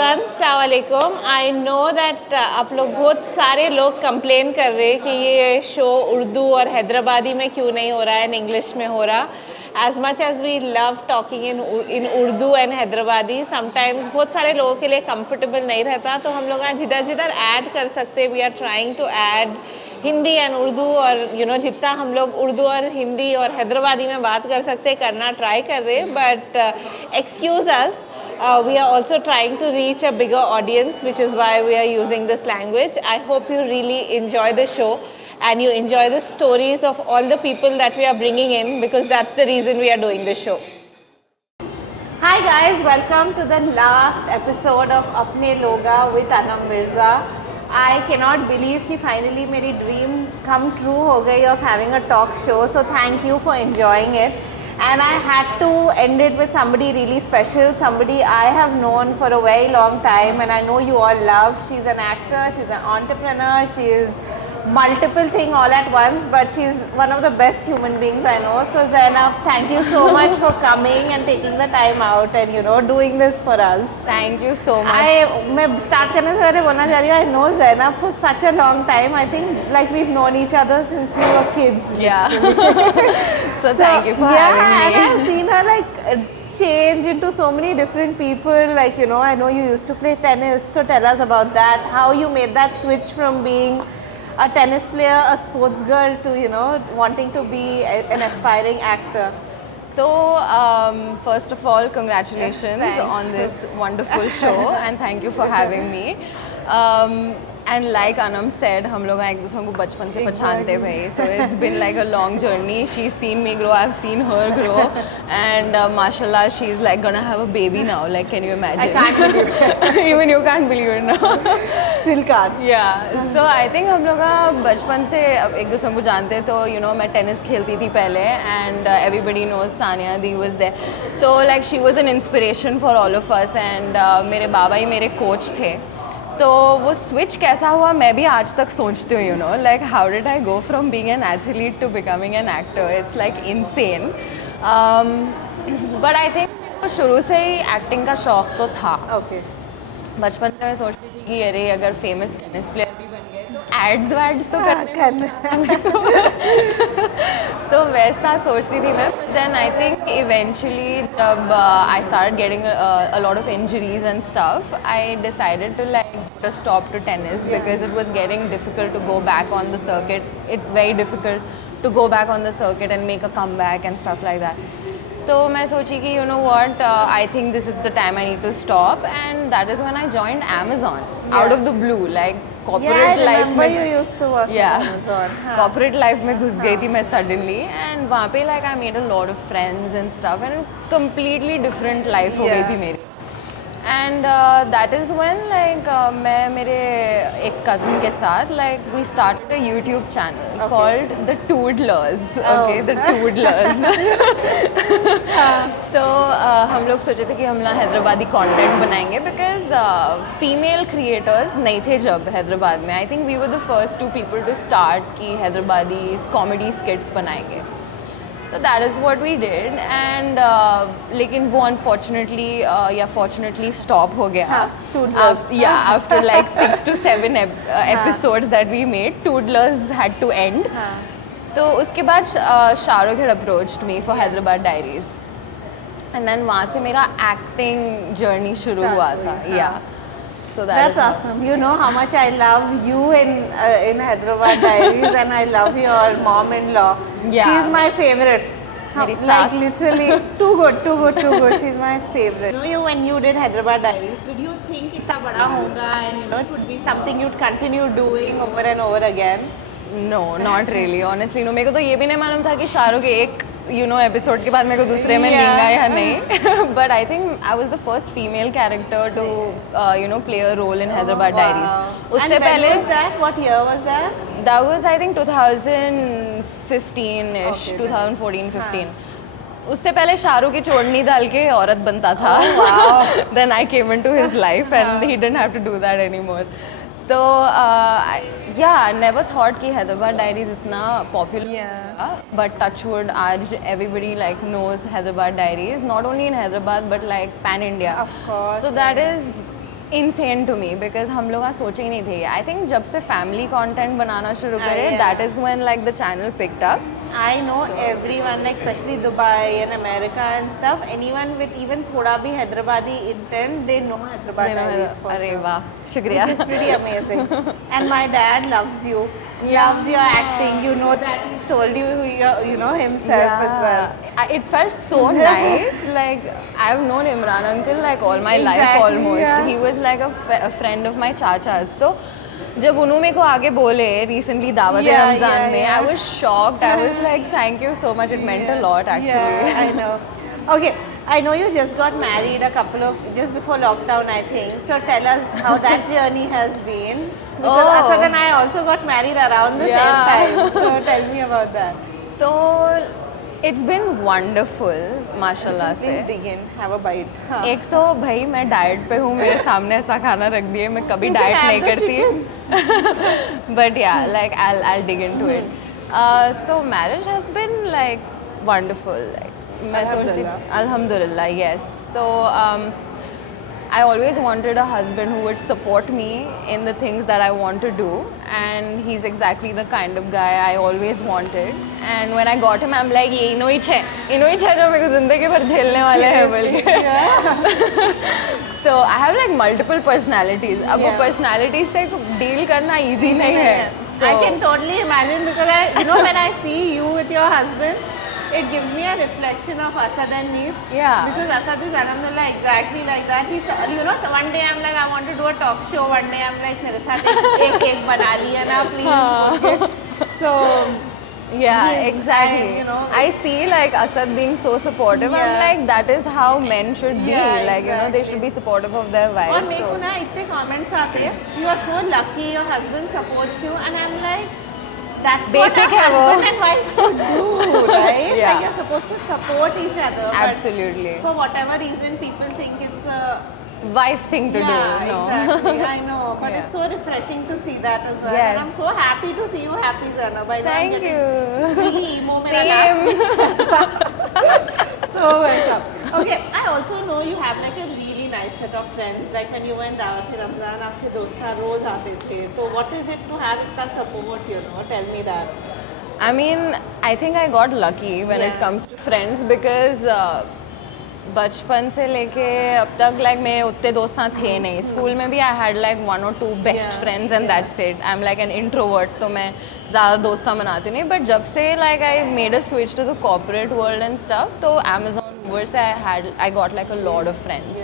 Everyone, अस्सलाम वालेकुम। I know that आप लोग बहुत सारे लोग कंप्लेन कर रहे हैं कि ये शो उर्दू और हैदराबादी में क्यों नहीं हो रहा है, इन इंग्लिश में हो रहा। As much as we love talking in Urdu and Hyderabadi, sometimes बहुत सारे लोगों के लिए कंफर्टेबल नहीं रहता, तो हम लोग जिधर जिधर ऐड कर सकते, we are trying to add Hindi and Urdu, और जितना हम लोग उर्दू और हिंदी और हैदराबादी में बात कर सकते करना ट्राई कर रहे, but excuse us, we are also trying to reach a bigger audience, which is why we are using this language. I hope you really enjoy the show and you enjoy the stories of all the people that we are bringing in, because that's the reason we are doing this show. Hi guys, welcome to the last episode of Apne Logaan with Anam Mirza. I cannot believe कि finally मेरी dream come true हो गई of having a talk show, so thank you for enjoying it. And I had to end it with somebody really special, somebody I have known for a very long time and I know you all love. She's an actor, she's an entrepreneur, she is multiple things all at once, but she's one of the best human beings I know. So Zainab, thank you so much for coming and taking the time out and doing this for us. Thank you so much. मैं start करने से पहले बोलना चाह रही हूँ, I know Zainab for such a long time. I think like we've known each other since we were kids. Yeah. So thank you for having me. And I've seen her like change into so many different people. Like I know you used to play tennis. So tell us about that. How you made that switch from being a tennis player, a sports girl, to wanting to be an aspiring actor. So first of all, congratulations on this wonderful show and thank you for having me. And like Anam said, हम लोग एक दूसरे को बचपन से पहचानते भाई. So it's been like a long journey. She's seen me grow, I've seen her grow, and mashallah, she's like gonna have a baby now. Like, can you imagine? I can't believe it. Even you can't believe it now. Still can't. Yeah. So I think हम लोग बचपन से एक दूसरे को जानते, तो मैं टेनिस खेलती थी पहले, and everybody knows Sania Di was there. तो like she was an inspiration for all of us, and मेरे बाबा ही मेरे कोच थे. तो वो स्विच कैसा हुआ मैं भी आज तक सोचती हूँ, like how did I go from being an athlete to becoming an actor? It's like insane. But I think शुरू से ही एक्टिंग का शौक तो था. Okay. बचपन से मैं सोचती थी कि अरे अगर फेमस टेनिस प्लेयर भी बन गए तो एड्स तो करने तो वैसा सोचती थी मैं. But then I think eventually जब I started getting a lot of injuries and stuff, I decided to like put a stop to tennis because it was getting difficult to go back on the circuit. It's very difficult to go back on the circuit and make a comeback and stuff like that. तो मैं सोची कि you know what, I think this is the time I need to stop, and that is when I joined Amazon out of the blue, like corporate life में. You used to work at Amazon. Corporate life में घुस गई थी मैं suddenly, and वहाँ पे like I made a lot of friends and stuff, and completely different life हो गई थी मेरी. And that is when like मैं मेरे एक cousin के साथ like we started a YouTube channel called The Toodlers. Okay, The Toodlers. तो हम लोग सोचे थे कि हम ना हैदराबादी कंटेंट बनाएंगे because female creators नहीं थे जब हैदराबाद में. I think we were the first two people to start कि हैदराबादी comedy skits बनाएंगे. So that is what we did, and लेकिन वो unfortunately या fortunately stop हो गया. After like 6 to 7 episodes that we made, Toodlers had to end. तो उसके बाद Shahrukh had approached me for Hyderabad Diaries, and then वहाँ से मेरा acting journey शुरू हुआ था. Yeah. So that's awesome. You know how much I love you in Hyderabad Diaries, and I love your mom-in-law. Yeah. She's my favorite. Like literally too good. She's my favorite. When you did Hyderabad Diaries, did you think itna bada hoga and it would be something you'd continue doing over and over again? No, not really. Honestly, no. मेरे को तो ये भी नहीं मालूम था कि शाहरुख एक एपिसोड के बाद मेरे को दूसरे में लेंगा या नहीं. But I think I was the first female character to play a role in Hyderabad Diaries. उससे पहले was that? What year was that? That was I think 2015-ish, 2014-15. उससे पहले शाहरुख की चोड़नी डाल के औरत बनता था. Then I came into his life and he didn't have to do that anymore. तो I never thought कि Hyderabad Diaries इतना popular, but touchwood आज everybody like knows Hyderabad Diaries, not only in Hyderabad but like pan India. Of course. So that is insane to me because हम लोग सोचे ही नहीं थे. I think जब से family content बनाना शुरू करे, that is when like the channel picked up. I know everyone, like especially Dubai and America and stuff. Anyone with even thoda bhi Hyderabadi intent, they know Hyderabad Diaries for अरे sure. वाह, शुक्रिया. Which is pretty amazing. And my dad loves you. Loves your acting. You know that he's told you, you know himself as well. It felt so nice. Like I've known Imran uncle like all my life almost. Yeah. He was like a friend of my chacha's. तो जब उन्होंने मेरे को आगे बोले recently दावत रमजान में, I was shocked. I was like, thank you so much. It meant a lot actually. Yeah, I know. Okay. I know you just got married just before lockdown, I think. So tell us how that journey has been. Because Asad and I also got married around the same time. So tell me about that. So it's been wonderful, माशाल्लाह से. Please dig in, have a bite. हाँ. एक तो भाई मैं diet पे हूँ, मेरे सामने ऐसा खाना रख दिए, मैं कभी डाइट नहीं करती. But yeah, like I'll dig into it. So marriage has been like wonderful. Like मैं सोचती, alhamdulillah, yes. So I always wanted a husband who would support me in the things that I want to do, and he's exactly the kind of guy I always wanted. And when I got him, I'm like, ये इनो ही है जो मेरे को जिंदगी भर झेलने वाले हैं बोल के. So I have like multiple personalities. अब वो personalities से deal करना easy नहीं है. So I can totally imagine because when I see you with your husband, it gives me a reflection of Asad and me. Yeah. Because Asad is alhamdulillah exactly like that. He's, so one day I'm like, I want to do a talk show. One day I'm like, मेरे साथ एक cake बना लिया ना please. So yeah, exactly. I see like Asad being so supportive. I'm like, that is how men should be. Like they should be supportive of their wives. और मेरे को ना इतने comments आते हैं. You are so lucky. Your husband supports you, and I'm like. That's Basic what a husband and wife should do, right? Yeah. Like you're supposed to support each other. Absolutely. For whatever reason, people think it's a wife thing to do. No. Exactly. I know, but it's so refreshing to see that as well. Yes. And I'm so happy to see you happy, Zainab. By now I'm Thank getting you. really emo. मेरा last week. Oh my God. Okay, I also know you have like a really nice set of friends. Like when you went Dawat Ramzan, आपके दोस्त रोज आते थे. So what is it to have इतना support? Tell me that. I mean, I think I got lucky when it comes to friends because बचपन से लेके अब तक like मेरे उतने दोस्त थे नहीं. स्कूल में भी I had like 1 or 2 best friends and that's it. I'm like an introvert, तो मैं ज़्यादा दोस्ता बनाती नहीं. But जब से like I made a switch to the corporate world and stuff, तो Amazon Uber से I got like a lot of friends.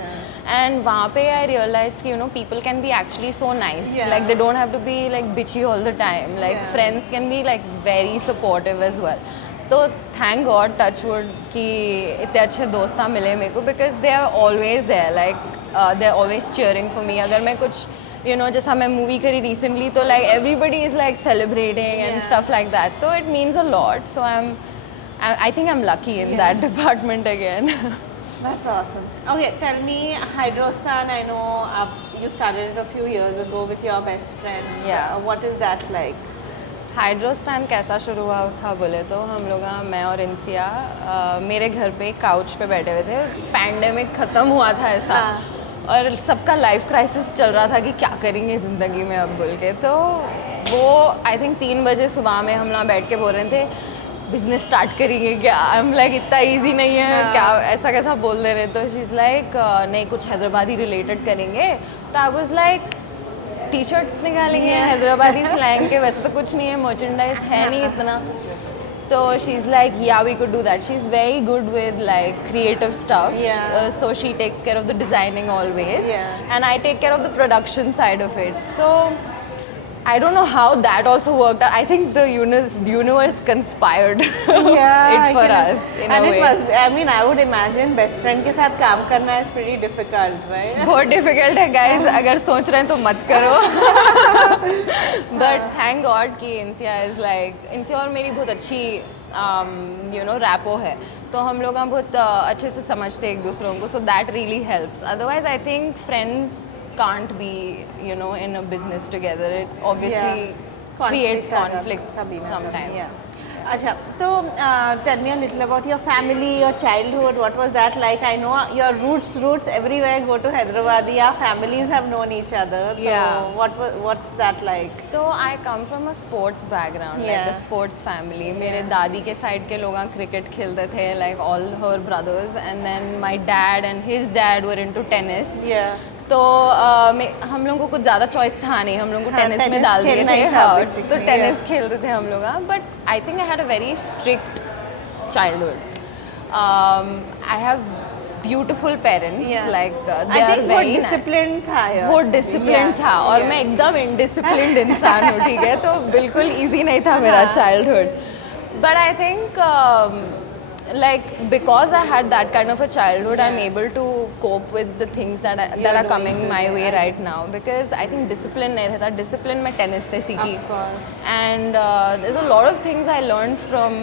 And वहाँ पे I realized कि people can be actually so nice. Like they don't have to be like bitchy all the time. Like friends can be like very supportive as well. तो thank God, touch wood कि इतने अच्छे दोस्त मिले मेरे को because they are always there. Like they are always cheering for me. अगर मैं कुछ जैसा मैं मूवी करी recently तो like everybody is like celebrating and stuff like that. So it means a lot. So I think I'm lucky in that department again. That's awesome. Okay, tell me, Hydrostan, I know you started it a few years ago with your best friend. Yeah. What is that like? हाइड्रोस्टैन कैसा शुरू हुआ था बोले तो हम लोग मैं और इंसिया मेरे घर पे काउच पे बैठे हुए थे. पैंडेमिक ख़त्म हुआ था ऐसा और सबका लाइफ क्राइसिस चल रहा था कि क्या करेंगे ज़िंदगी में अब बोल के. तो वो आई थिंक 3 बजे सुबह में हम लोग बैठ के बोल रहे थे बिजनेस स्टार्ट करेंगे क्या. आई एम लाइक इतना इजी नहीं है क्या ऐसा कैसा बोल दे रहे. तो शी इज़ लाइक नहीं कुछ हैदराबादी रिलेटेड करेंगे. तो आई वाज लाइक टी शर्ट्स निकालेंगे हैदराबादी स्लैंग के. वैसे तो कुछ नहीं है, मर्चेंडाइज है नहीं इतना. तो she is like yeah we could do that. She is very good with like creative stuff. So she takes care of the designing always and I take care of the production side of it. So I don't know how that also worked out. I think the universe conspired it for us in a way. And I mean, I would imagine best friend के साथ काम करना is pretty difficult, right? बहुत difficult है guys. अगर सोच रहे हैं तो मत करो. But thank God कि इंसिया is like इंसिया और मेरी बहुत अच्छी रैपो है. तो हम लोग बहुत अच्छे से समझते एक दूसरों को. So that really helps. Otherwise, I think friends can't be in a business together. It obviously creates conflicts sometimes. Acha, so tell me a little about your family, your childhood. What was that like? I know your roots everywhere go to Hyderabad. Our families have known each other. So Yeah. what's that like? तो I come from a sports background like a sports family मेरे दादी के side के लोग cricket खेलते थे like all her brothers and then my dad and his dad were into tennis Yeah. तो हम लोगों को कुछ ज़्यादा चॉइस था नहीं हम लोगों को टेनिस में tennis डाल दिए खेलना थे ही था हाँ basically, तो टेनिस yeah. खेलते थे हम लोग but I think I had a very strict childhood I have beautiful parents Yeah. Like I they are think बहुत वेरी disciplined था यार. बहुत डिसिप्लिन Yeah. था और Yeah. मैं एकदम इनडिसिप्लिन्ड इंसान हूँ ठीक है तो बिल्कुल इजी नहीं था मेरा childhood but I think like because I had that kind of a childhood I'm able to cope with the things that are coming my way right now because I think discipline नहीं रहता discipline मैं tennis से सीखी Of course. and there's a lot of things I learned from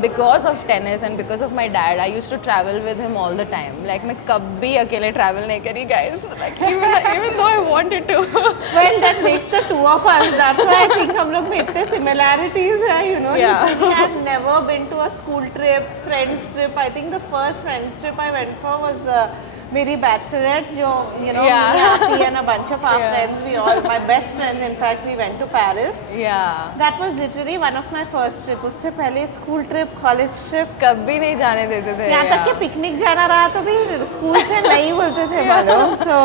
because of tennis and because of my dad I used to travel with him all the time like मैं कभी अकेले travel नहीं करी guys like even though I wanted to Well, that makes the two of us. That's why I think हम लोग में इतने similarities हैं, you know. Yeah. Literally, I've never been to a school trip, friends trip. I think the first friends trip I went for was मेरी bachelorette, जो you know, Yeah. me, Apne, and a bunch of our Yeah. friends. We all, my best friends, in fact, we went to Paris. yeah That was literally one of my first trip. उससे पहले school trip, college trip. कभी नहीं जाने देते थे यहाँ तक yeah. कि पिकनिक जाना रहा तो भी स्कूल से नहीं बोलते थे मालूम तो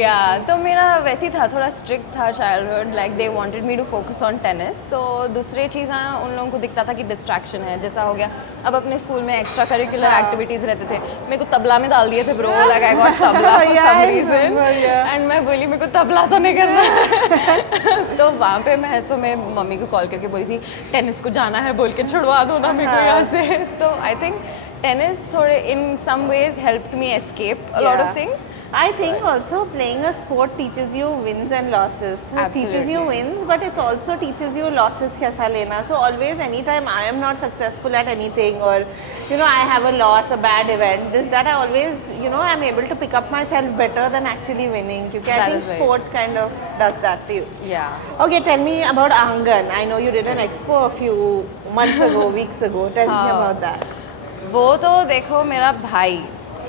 या तो मेरा वैसे ही था थोड़ा स्ट्रिक्ट था childhood like they wanted me to focus on tennis तो दूसरी चीज़ उन लोगों को दिखता था कि डिस्ट्रैक्शन है जैसा हो गया अब अपने स्कूल में एक्स्ट्रा करिकुलर एक्टिविटीज़ रहते थे मेरे को तबला में डाल दिए थे bro like I got tabla for Yeah, some I reason remember, yeah. And मैं बोली मेरे को तबला तो नहीं करना है तो वहाँ पे मैं मम्मी को कॉल करके बोली थी टेनिस को जाना है बोल के छुड़वा दो ना मेरे को यहाँ से तो आई थिंक टेनिस थोड़े in some ways helped me escape a lot of things I think also playing a sport teaches you wins and losses. It teaches you Absolutely. wins, but it also teaches you losses kaisa lena. So always, anytime I am not successful at anything, or you know, I have a loss, a bad event, this that I always, you know, I'm able to pick up myself better than actually winning. Because I That think is right. sport kind of does that to you. या Okay, tell me about Angan. I know you did an expo a few months ago, weeks ago. Tell me हाँ. about that. वो तो देखो मेरा भाई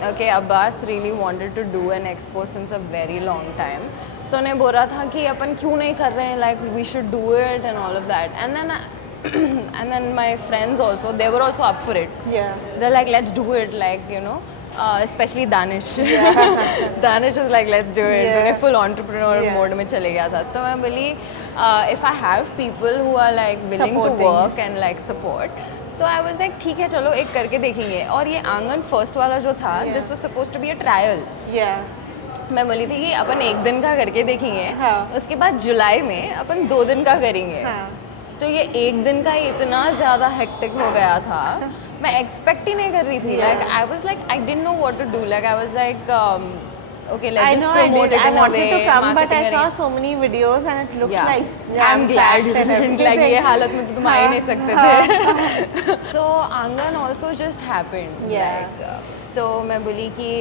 okay Abbas really wanted to do an expo since a very long time तो उन्हें बोल रहा था कि अपन क्यों नहीं कर रहे हैं like we should do it and all of that and then my friends also they were also up for it Yeah. They like let's do it like you know specially Danish Danish was like let's do it Yeah. उन्हें full entrepreneur Yeah. Mode में चले गया था तो मैं बोली if I have people who are like willing to Supporting. Work and like support तो आई was like ठीक है चलो एक करके देखेंगे और ये आंगन फर्स्ट वाला जो था this was supposed to be a trial Yeah. मैं बोली थी कि अपन एक दिन का करके देखेंगे हाँ. उसके बाद जुलाई में अपन 2 दिन का करेंगे हाँ. तो ये एक दिन का इतना ज़्यादा हेक्टिक हो गया था मैं एक्सपेक्ट ही नहीं कर रही थी like I was like I didn't know what to do like I was like okay let's I just know promote I did. it I in a wanted way to come, but I marketing saw करेंगे। so many videos and it looked Yeah. like I'm glad you jam-packed and didn't like ये everything. हालत में तो तुम आ ही नहीं सकते थे तो आंगन also just happened Yeah. like तो मैं बोली कि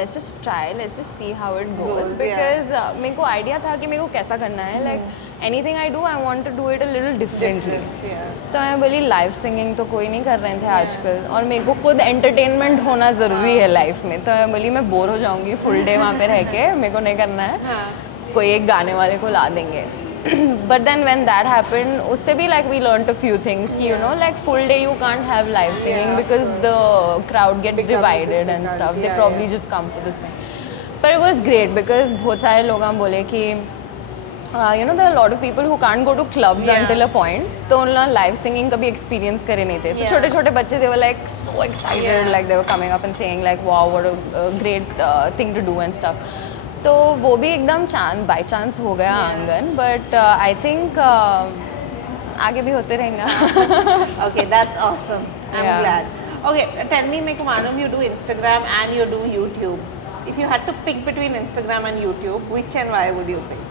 let's just try let's just see how it goes Goes, because मेरे को आइडिया था कि मेरे को कैसा करना है like anything I do I want to do it a little differently Yeah. तो मैं बोली लाइव सिंगिंग तो कोई नहीं कर रहे थे आजकल और मेरे को खुद एंटरटेनमेंट होना ज़रूरी है लाइफ में तो मैं बोली मैं बोर हो जाऊंगी फुल डे वहाँ पे रह के मेरे को नहीं करना है हाँ. कोई एक गाने वाले को ला देंगे but then when that happened उससे भी like we learned a few things कि you know like full day you can't have live singing Yeah. because the crowd gets Big up divided and difficult. stuff they Yeah, probably yeah. just come for the sing but it was great because बहुत सारे लोग हम बोले कि you know there are a lot of people who can't go to clubs Yeah. until a point तो उन लोग live singing कभी एक्सपीरियंस करे नहीं थे तो Yeah. छोटे छोटे बच्चे they were like so excited Yeah. like they were coming up and saying like wow what a great thing to do and stuff तो वो भी एकदम बाई चांस हो गया आंगन बट आई थिंक आगे भी होते रहेंगे Okay, that's awesome. I'm Yeah. glad. Okay, tell me, मेरे को मालूम you do Instagram and you do YouTube. If you had to pick between Instagram and YouTube, which and why would you pick?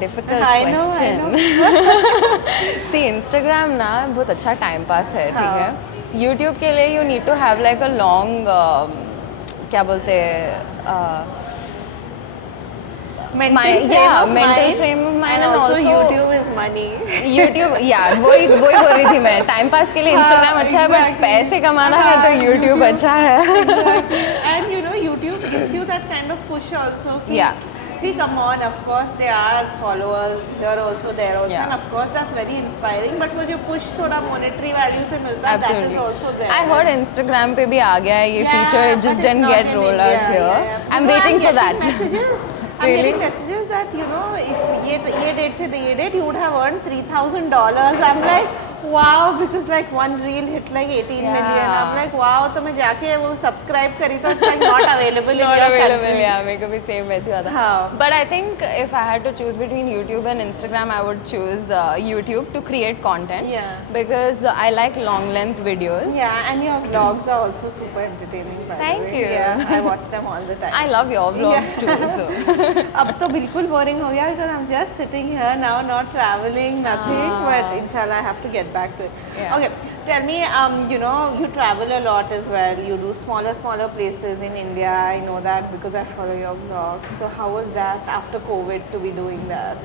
Difficult I know, I question see Instagram ना बहुत अच्छा time pass है ठीक है YouTube के लिए you need to have like a long क्या बोलते Mental frame of mental mind, frame of mind and and also also YouTube is money. YouTube, yeah, वही बोल रही थी मैं, टाइम पास के लिए Instagram अच्छा है, बट पैसे कमाना है तो YouTube अच्छा है. Exactly. And you know, YouTube gives you that kind of push also. कि, Yeah. See, come on, of course there are followers, they're also there also, Yeah. and of course that's very inspiring. But वो जो push थोड़ा monetary value से मिलता है, that is also there. I heard Instagram पे भी आ गया है ये feature, it just but it's didn't not get in rolled India. out here. Yeah. I'm No, waiting for that. Messages. I'm Really? getting messages that, you know, if ये date से ये date you would have earned $3,000. I'm like, wow, because like one reel hit like 18 million. I'm like, wow, तो मैं जाके वो subscribe करी तो it's like not available in Not your available, country. yeah, मेरे को भी same वैसे हुआ था. हाँ. But I think if I had to choose between YouTube and Instagram, I would choose YouTube to create content. Yeah. Because I like long length videos. Yeah, and your vlogs are also super entertaining. By Thank the way. you. Yeah, I watch them all the time. I love your vlogs too. So. अब तो बिल्कुल boring हो गया because I'm just sitting here now, not traveling, nothing. But inshallah, I have to get back to it. Yeah. Okay, tell me, you know, you travel a lot as well. You do smaller places in India. I know that because I follow your vlogs. So how was that after COVID to be doing that?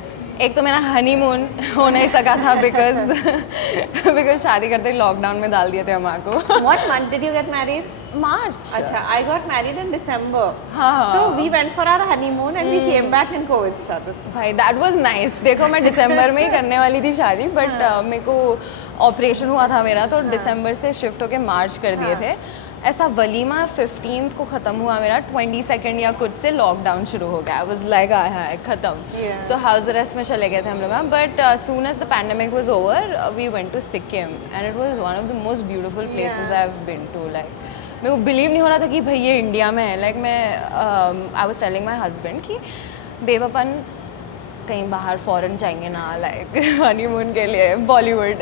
एक तो मेरा honeymoon हो नहीं सका था because शादी करते ही lockdown में डाल दिए थे हमारे को. What month did you get married? मार्च. अच्छा, I got married in December. हाँ. So we went for our honeymoon and we came back and COVID started. भाई दैट वाज नाइस. देखो मैं दिसंबर में ही करने वाली थी शादी, बट मेरे को ऑपरेशन हुआ था मेरा, तो दिसंबर से शिफ्ट होके मार्च कर दिए थे. ऐसा वलीमा 15th को ख़त्म हुआ मेरा, 22nd या कुछ से लॉकडाउन शुरू हो गया. आई वाज लाइक है ख़त्म. तो हाउस अरेस्ट में चले गए थे हम लोग. But soon as the pandemic was over we went to Sikkim and it was one of the most beautiful places I have been to. Like मेरे को बिलीव नहीं हो रहा था कि भाई ये इंडिया में है. लाइक मैं I was telling my husband कि बेब अपन कहीं बाहर फॉरेन जाएंगे ना, लाइक हनीमून के लिए बॉलीवुड.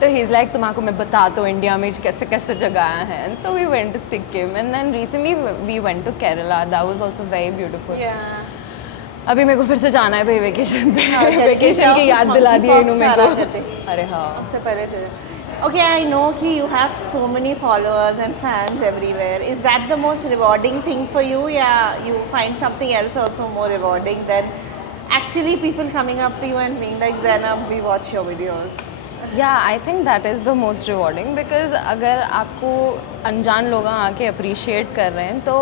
तो ही इज़ लाइक तुम्हारे को मैं बताता हूँ इंडिया में कैसे कैसे जगह हैं. And so we went to Sikkim and then recently we went to Kerala. That was also very beautiful. अभी मेरे को फिर से जाना है भाई वेकेशन पे. वेकेशन की याद दिला दी इन्होंने मेरे को. अरे हाँ, उससे पहले चले. Okay, I know कि you have so many followers and fans everywhere. Is that the most rewarding thing for you? Yeah, you find something else also more rewarding than actually people coming up to you and being like, Zainab, we watch your videos. Yeah, I think that is the most rewarding because अगर आपको अनजान लोग आके appreciate कर रहे हैं तो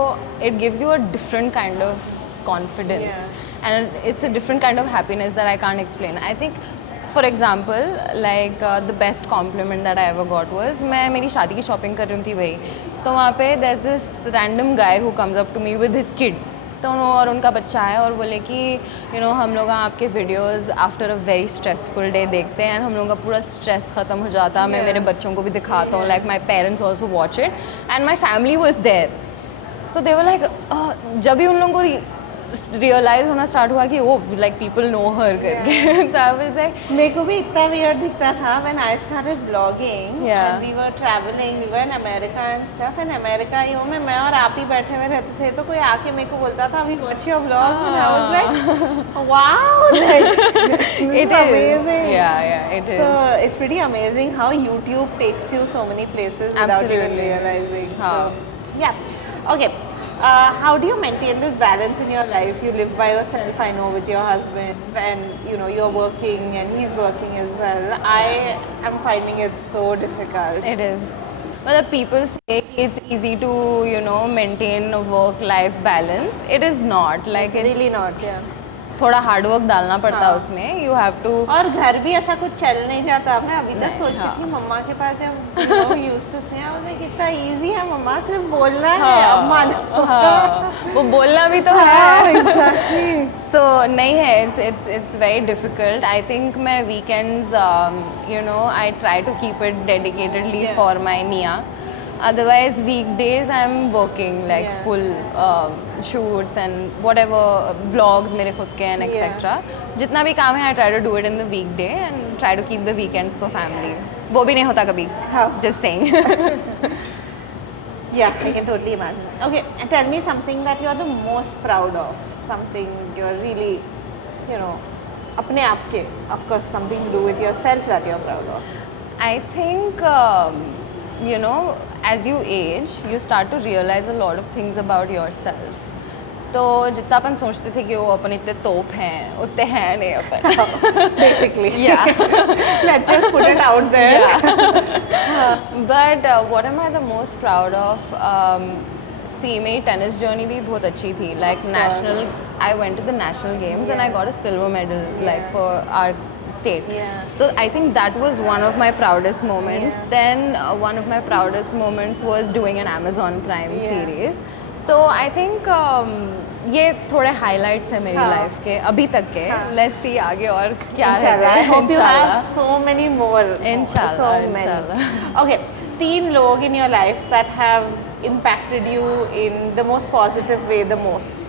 it gives you a different kind of confidence. And it's a different kind of happiness that I can't explain. I think for example, like the best compliment that I ever got was मैं मेरी शादी की shopping कर रही थी भाई, तो वहाँ पे there's this random guy who comes up to me with his kid. तो और उनका बच्चा है और बोले कि यू नो हम लोग आपके videos after a very stressful day देखते हैं, हम लोगों का पूरा स्ट्रेस ख़त्म हो जाता है. मैं मेरे बच्चों को भी दिखाता हूँ, like my parents also watch it and my family was there. तो दे वर लाइक जब भी उन लोगों को रियलाइज होना स्टार्ट हुआ कि वो लाइक पीपल नो हर करके. तो आई वाज लाइक मेरे को भी इतना वियर्ड दिखता था when I started blogging and we were travelling, we were in America and stuff. And America ही में मैं और आप ही बैठे हुए रहते थे, तो कोई आके मेरे को बोलता था we watch your vlogs and I was like wow, like it is amazing. yeah it is. So it's pretty amazing how YouTube takes you so many places without even realizing. So yeah, okay. How do you maintain this balance in your life? You live by yourself, I know, with your husband, and you know you're working and he's working as well. I am finding it so difficult. It is. Well, people say it's easy to, you know, maintain a work-life balance. It is not. Like It's really not. Yeah. थोड़ा hard work डालना पड़ता है उसमें. You have to. और घर भी ऐसा कुछ चल नहीं जाता. मैं अभी तक सोचती थी मम्मा के पास जब यूज्ड टू स्ने, आई वाज लाइक कितना इजी है मम्मा, सिर्फ बोलना है. अब मानो वो बोलना भी तो है. सो नहीं है, it's very difficult. I think मैं weekends you know I try to keep it dedicatedly for my निया. Otherwise weekdays I'm working like full shoots and whatever vlogs मेरे खुद के and etc. जितना भी काम है I try to do it in the weekday and try to keep the weekends for family. वो भी नहीं होता कभी. Just saying. Yeah, I can totally imagine. Okay, and tell me something that you're the most proud of. Something you're really, you know, अपने आप के. Of course, something to do with yourself that you're proud of. I think you know, as you age, you start to realize a lot of things about yourself. तो जितना अपन सोचते थे कि वो अपन इतने तोप हैं उतने हैं नहीं अपन basically. Yeah. Let's just put it out there. But what am I the most proud of? See, मेरी टेनिस जर्नी भी बहुत अच्छी थी. Like national, I went to the national games and I got a silver medal like for our state. Yeah. So I think that was one of my proudest moments. Then one of my proudest moments was doing an Amazon Prime series. तो I think ये थोड़े highlights हैं मेरी life के अभी तक के. Let's see आगे और क्या रहेगा. I hope you have so many more. Inshallah, So many. inshallah. Okay, 3 लोग in your life that have impacted you in the most positive way the most.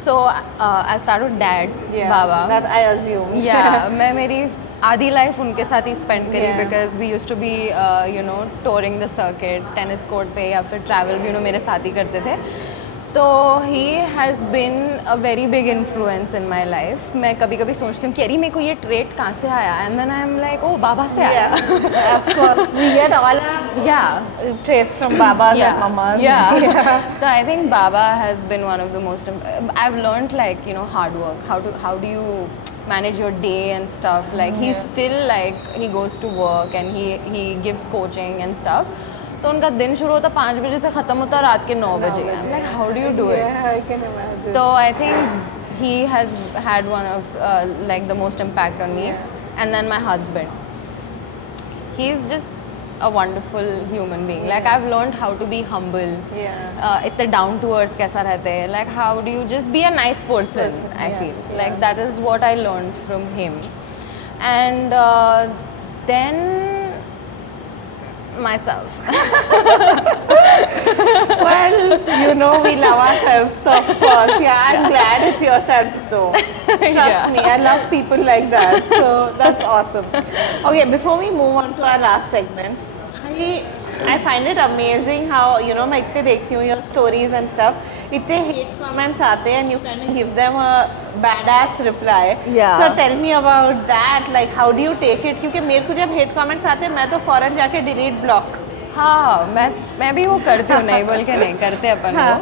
So I'll start with dad, Yeah, Baba. that I assume. Yeah, मैं मेरी आधी life उनके साथ ही spend करी Yeah. Because we use to be touring the circuit tennis court पे या फिर ट्रैवल भी मेरे साथ ही करते थे. तो he has been a very big influence in my life. मैं कभी कभी सोचती हूँ कि अरे मेरे को ये ट्रेट कहाँ से आया and then I am like oh बाबा से आया. Of course, we get all our या traits from Babas and Mamas. Yeah. So I think Baba has been one of the most. I've learned like hard work. How do you manage your day and stuff. Like he's still like he goes to work and he gives coaching and stuff. तो उनका दिन शुरू होता 5 बजे से ख़त्म होता रात के 9 बजे. I'm like how do you do it? Yeah, I can imagine. So I think he has had one of like the most impact on me. And then my husband. He's just a wonderful human being. Like I've learned how to be humble. Yeah. इतने down to earth कैसा रहते हैं. Like how do you just be a nice person? I feel like that is what I learned from him. And then myself. Well, we love ourselves, so of course. Yeah, I'm glad it's yourself though. Trust me, I love people like that. So that's awesome. Okay, before we move on to our last segment, I find it amazing how, मैं इतने देखती हूँ your stories and stuff. इतने hate comments आते हैं and you kind of give them a badass reply. Yeah. So tell me about that. Like how do you take it? क्योंकि मेरे को जब hate comments आते हैं मैं तो फौरन जाके delete block. हाँ मैं भी वो करती हूँ. नहीं बोल के नहीं करते अपन वो.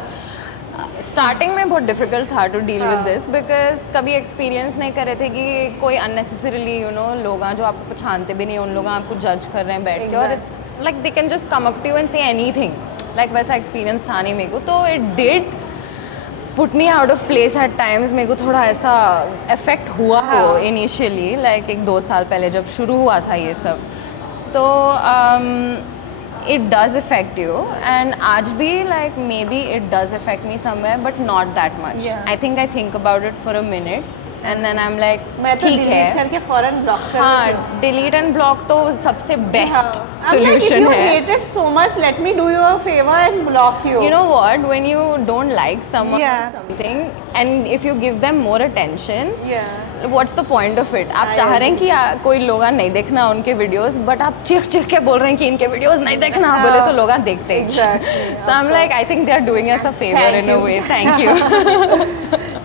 स्टार्टिंग में बहुत डिफिकल्ट था to deal with this because कभी एक्सपीरियंस नहीं कर रहे थे कि कोई अननेसेसरीली लोग जो आपको पहचानते भी नहीं उन लोग आपको जज कर रहे हैं बैठ के और like they can just come up to you and say anything. Like वैसा एक्सपीरियंस था नहीं मेरे को. तो it did put me out of place at times. मेरे को थोड़ा ऐसा इफेक्ट हुआ हो इनिशियली लाइक 1-2 साल पहले जब शुरू हुआ था ये सब. तो it does affect you and आज भी like maybe it does affect me somewhere but not that much. I think about it for a minute and then I'm like मैं तो ठीक delete है. करके फौरन ब्लॉक कर देती हूँ. हाँ delete and block तो सबसे best I'm like, if solution you है. hate it so much, let me do you a favor and block you. You know what, when you don't like someone or Yeah. something and if you give them more attention, Yeah. what's the point of it? आप चाह रहे हैं कि कोई लोग नहीं देखना उनके वीडियोस बट आप चीख चीख के बोल रहे हैं कि इनके वीडियोस नहीं देखना. बोले तो लोग देखते हैं. Exactly. So I'm like I think they are doing us a favor Thank in a you. way. Thank you.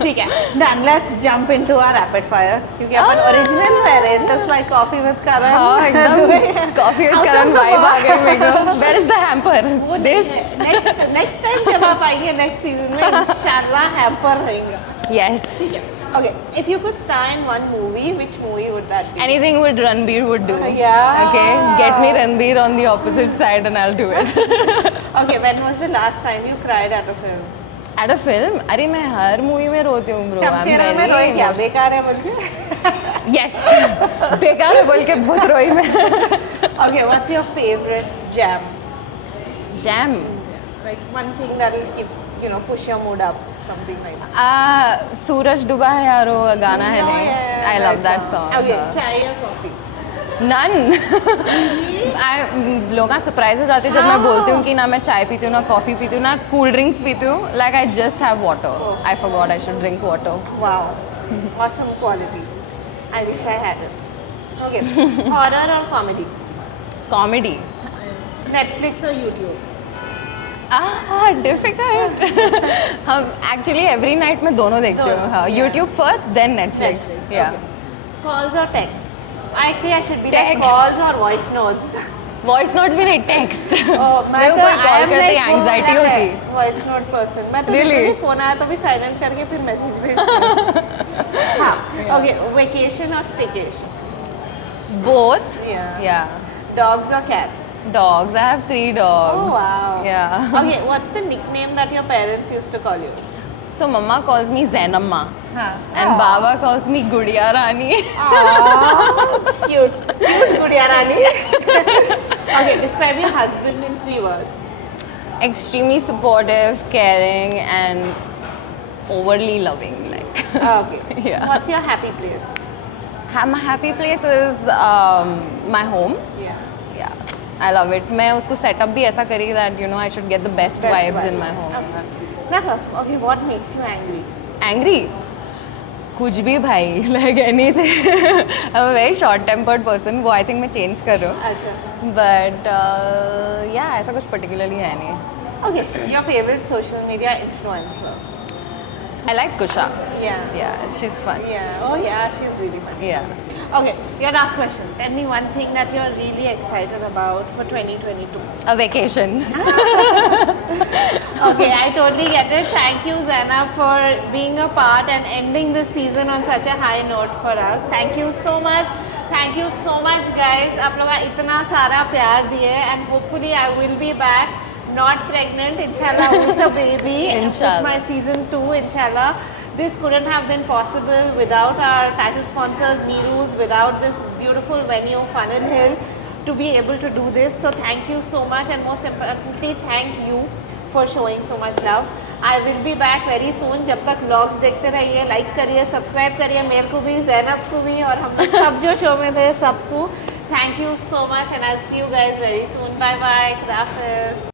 ठीक है. Then let's jump into our rapid fire. क्योंकि अपन original रह रहे हैं just like coffee with Karan. हाँ एकदम coffee with Karan vibe आ गई मेरे को. Where is the hamper? This. Next time जब आप आएंगे next season में इंशाल्लाह hamper रहेगा. Yes. ठीक है. Okay, if you could star in one movie, which movie would that be? Anything with Ranbir would do. Yeah. Okay, get me Ranbir on the opposite side and I'll do it. Okay, when was the last time you cried at a film? At a film? अरे मैं हर movie में रोती हूँ bro. Shamshera में रोई क्या? बेकार है बोल के? Yes. बेकार है बोल के बहुत रोई मैं. Okay, what's your favorite jam? Jam. Like one thing that will keep, push your mood up, something like that. सूरज डूबा है यारो गाना है नहीं. Yeah, I love that song. Okay, chai or coffee? None. लोग सरप्राइज हो जाते हैं जब मैं बोलती हूँ कि ना मैं चाय पीती हूँ ना कॉफ़ी पीती हूँ ना कूल ड्रिंक्स पीती हूँ. Like I just have water. I forgot I should drink water. Wow, awesome quality. I wish I had it. Okay, horror or comedy? Comedy. Netflix or YouTube? Difficult. हम actually every night में दोनों देखते हो. हाँ YouTube first then Netflix. या Calls or texts? Actually, I should be like Text. calls or voice notes. Voice note भी नहीं, text. मैं मेरे को तो कोई कॉल करते ही एंग्जाइटी होती। Voice note person. मैं तो Really? really? फोन आया तो भी साइलेंट करके फिर मैसेज भेजती हूँ। हाँ, ओके, वेकेशन और staycation? Both. Yeah. Yeah. Dogs or cats? Dogs. I have 3 dogs. Oh wow. Yeah. Okay, what's the nickname that your parents used to call you? So mama calls me Zainab हाँ. and Baba calls me Gudiya Rani. Cute. Cute Gudiya Rani. Okay, describe your husband in 3 words. Extremely supportive, caring, and overly loving. Like. Okay. Yeah. What's your happy place? My happy place is my home. Yeah. Yeah, I love it. मैं उसको setup भी ऐसा करी that you know I should get the best That's vibes why. in my home. Okay. That's awesome. Okay, what makes you angry? Angry? कुछ भी भाई, like anything. I'm a very short-tempered person. वो I think मैं change कर रहा हूँ. अच्छा. But yeah, ऐसा कुछ particularly है नहीं. Okay, your favorite social media influencer? I like Kusha. Yeah. Yeah, she's fun. Yeah. Oh yeah, she's really funny. Yeah. Okay, your last question. Tell me one thing that you're really excited about for 2022. A vacation. Okay, I totally get it. Thank you, Zainab, for being a part and ending this season on such a high note for us. Thank you so much. Thank you so much, guys. आप लोग इतना सारा प्यार दिए and hopefully I will be back, not pregnant, inshallah, with a baby. Inshallah. With my season 2, inshallah. This couldn't have been possible without our title sponsors, Neeru's, without this beautiful venue, Funnel Hill, to be able to do this. So thank you so much, and most importantly, thank you for showing so much love. I will be back very soon. जब तक vlogs देखते रहिए, like करिए, subscribe करिए, मेरे को भी, Zainab को भी, और हम लोग सब जो show में थे सबको. Thank you so much, and I'll see you guys very soon. Bye bye. Khuda Hafiz.